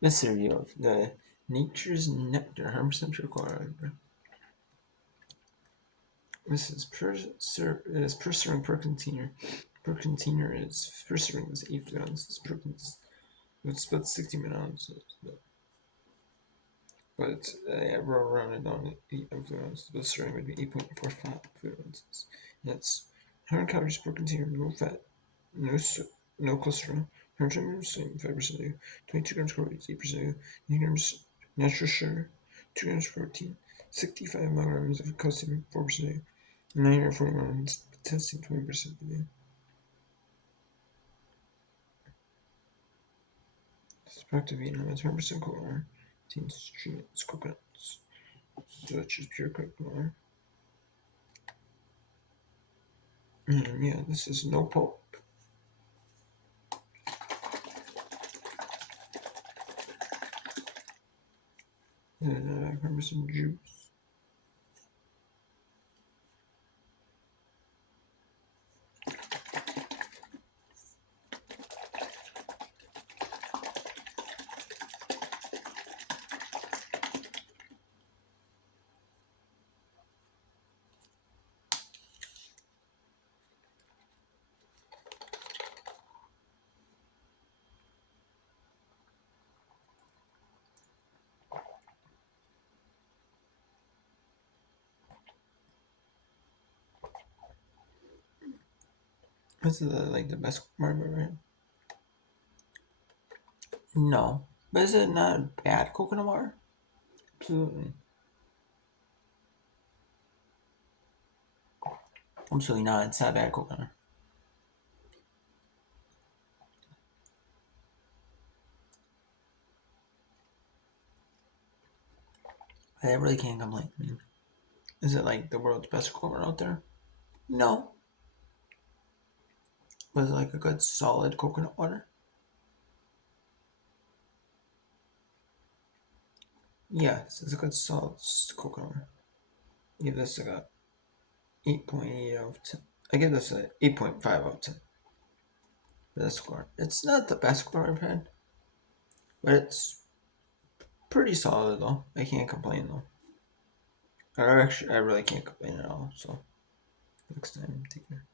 This review of the Nature's Nectar 100% pure quality. This is per serving per container. Per container is per serving is 8 ounces per container. It's about 60 ounces, but we're rounded down to 8 ounces. But serving would be 8.45 ounces. That's 100 calories per container, no fat, no cholesterol, 100 grams sodium, 5% oil, 22 grams carbohydrates, 8% oil, 9 grams natural sugar, 2 grams protein, 65 milligrams of calcium, 4% oil, 940 milligrams of potassium, 20% oil. Suspected Vietnam has 100% coconut, contains treatments, coconuts, such as pure coconut. And yeah, this is no pulp. And 100% juice. This is like the best part I've ever had. No. But is it not bad coconut water? Absolutely. Absolutely not. It's not bad coconut. I really can't complain. I mean, is it like the world's best coconut out there? No. But is it like a good solid coconut water? Yes, it's a good solid coconut water. I give this like a 8.8 out of 10. I give this a 8.5 out of 10. Best score. It's not the best score I've had, but it's pretty solid though. I can't complain though. I really can't complain at all. So next time, take care.